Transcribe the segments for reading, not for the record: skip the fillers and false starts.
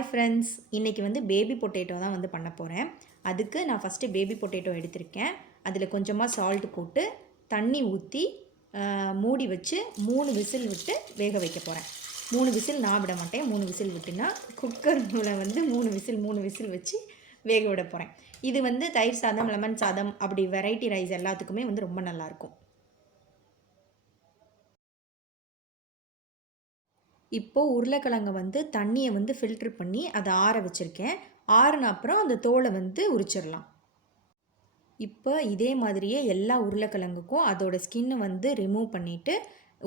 Hi friends, இன்றைக்கி வந்து baby potato தான் வந்து பண்ண போகிறேன். அதுக்கு நான் ஃபஸ்ட்டு பேபி பொட்டேட்டோ எடுத்திருக்கேன். அதில் கொஞ்சமாக சால்ட் போட்டு தண்ணி ஊற்றி மூடி வச்சு 3 விசில் விட்டு வேக வைக்க போகிறேன். 3 விசில் நான் விட மாட்டேன். 3 விசில் விட்டுனா குக்கரில் வந்து 3 விசில் வச்சு வேக விட போகிறேன். இது வந்து தயிர் சாதம், லெமன் சாதம், அப்படி வெரைட்டி ரைஸ் எல்லாத்துக்குமே வந்து ரொம்ப நல்லாயிருக்கும். இப்போது உருளைக்கிழங்கை வந்து தண்ணியை வந்து ஃபில்ட்ரு பண்ணி அதை ஆற வச்சுருக்கேன். ஆறின அப்புறம் அந்த தோலை வந்து உரிச்சிடலாம். இப்போ இதே மாதிரியே எல்லா உருளைக்கிழங்குக்கும் அதோட ஸ்கின்னை வந்து ரிமூவ் பண்ணிவிட்டு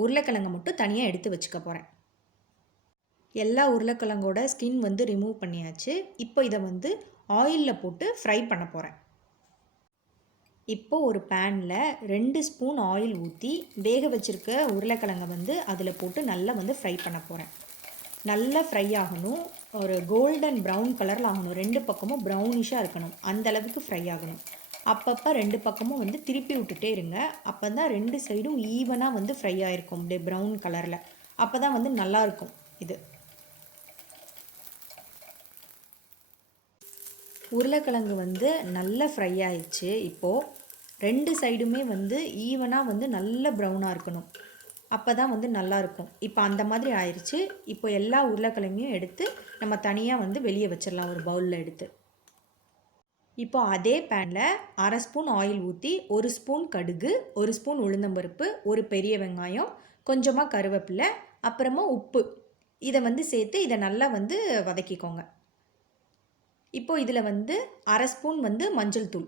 உருளைக்கிழங்கை மட்டும் தனியாக எடுத்து வச்சுக்க போகிறேன். எல்லா உருளைக்கிழங்கோட ஸ்கின் வந்து ரிமூவ் பண்ணியாச்சு. இப்போ இதை வந்து ஆயிலில் போட்டு ஃப்ரை பண்ண போகிறேன். இப்போது ஒரு பேனில் 2 ஸ்பூன் ஆயில் ஊற்றி வேக வச்சுருக்க உருளைக்கிழங்கை வந்து அதில் போட்டு நல்லா வந்து ஃப்ரை பண்ண போகிறேன். நல்லா ஃப்ரை ஆகணும். ஒரு கோல்டன் ப்ரௌன் கலரில் ஆகணும். 2 பக்கமும் ப்ரௌனிஷாக இருக்கணும். அந்தளவுக்கு ஃப்ரை ஆகணும். அப்பப்போ 2 பக்கமும் வந்து திருப்பி விட்டுட்டே இருங்க. அப்போ தான் 2 சைடும் ஈவனாக வந்து ஃப்ரை ஆகிருக்கும் அப்படியே ப்ரௌன் கலரில். அப்போ தான் வந்து நல்லாயிருக்கும். இது உருளைக்கிழங்கு வந்து நல்லா ஃப்ரை ஆயிடுச்சு. இப்போது 2 சைடுமே வந்து ஈவனாக வந்து நல்ல ப்ரௌனாக இருக்கணும். அப்போ தான் வந்து நல்லாயிருக்கும். இப்போ அந்த மாதிரி ஆயிடுச்சு. இப்போ எல்லா உருளைக்கிழங்கையும் எடுத்து நம்ம தனியாக வந்து வெளியே வச்சிடலாம் ஒரு பவுலில் எடுத்து. இப்போ அதே பேனில் 1/2 ஸ்பூன் ஆயில் ஊற்றி 1 ஸ்பூன் கடுகு, 1 ஸ்பூன் உளுந்தம்பருப்பு, ஒரு பெரிய வெங்காயம், கொஞ்சமாக கருவேப்பிலை, அப்புறமா உப்பு, இதை வந்து சேர்த்து இதை நல்லா வந்து வதக்கிக்கோங்க. இப்போ இதில் வந்து 1/2 ஸ்பூன் வந்து மஞ்சள் தூள்,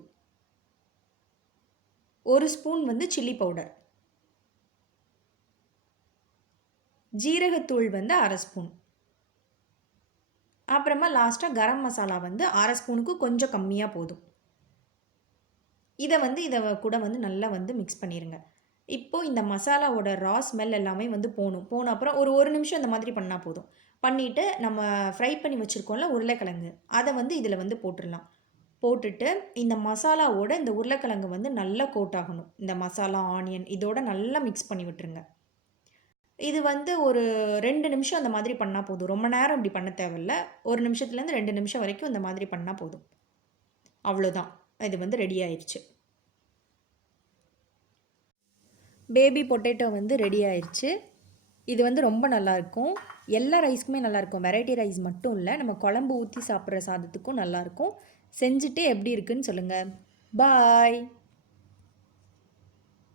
1 ஸ்பூன் வந்து சில்லி பவுடர், ஜீரகத்தூள் வந்து 1/2 ஸ்பூன், அப்புறமா லாஸ்ட்டாக கரம் மசாலா வந்து 1/2 ஸ்பூனுக்கு கொஞ்சம் கம்மியாக போதும். இதை கூட வந்து நல்லா வந்து மிக்ஸ் பண்ணிடுங்க. இப்போது இந்த மசாலாவோட ரா ஸ்மெல் எல்லாமே வந்து போன அப்புறம் ஒரு நிமிஷம் இந்த மாதிரி பண்ணால் போதும். பண்ணிவிட்டு நம்ம ஃப்ரை பண்ணி வச்சுருக்கோம்ல உருளைக்கிழங்கு, அதை வந்து இதில் வந்து போட்டுடலாம். போட்டுட்டு இந்த மசாலாவோட இந்த உருளைக்கிழங்கு வந்து நல்லா கோட் ஆகணும். இந்த மசாலா, ஆனியன் இதோட நல்லா மிக்ஸ் பண்ணி விட்டுருங்க. இது வந்து ஒரு 2 நிமிஷம் அந்த மாதிரி பண்ணால் போதும். ரொம்ப நேரம் இப்படி பண்ண தேவையில்ல. 1 நிமிஷத்துலேருந்து 2 நிமிஷம் வரைக்கும் இந்த மாதிரி பண்ணால் போதும். அவ்வளோதான், இது வந்து ரெடி ஆயிடுச்சு. பேபி பொட்டேட்டோ வந்து ரெடி ஆயிடுச்சு. இது வந்து ரொம்ப நல்லாயிருக்கும். எல்லா ரைஸ்க்குமே நல்லாயிருக்கும். வெரைட்டி ரைஸ் மட்டும் இல்லை, நம்ம குழம்பு ஊற்றி சாப்பிட்ற சாதத்துக்கும் நல்லாயிருக்கும். செஞ்சுட்டு எப்படி இருக்குன்னு சொல்லுங்கள். பாய்.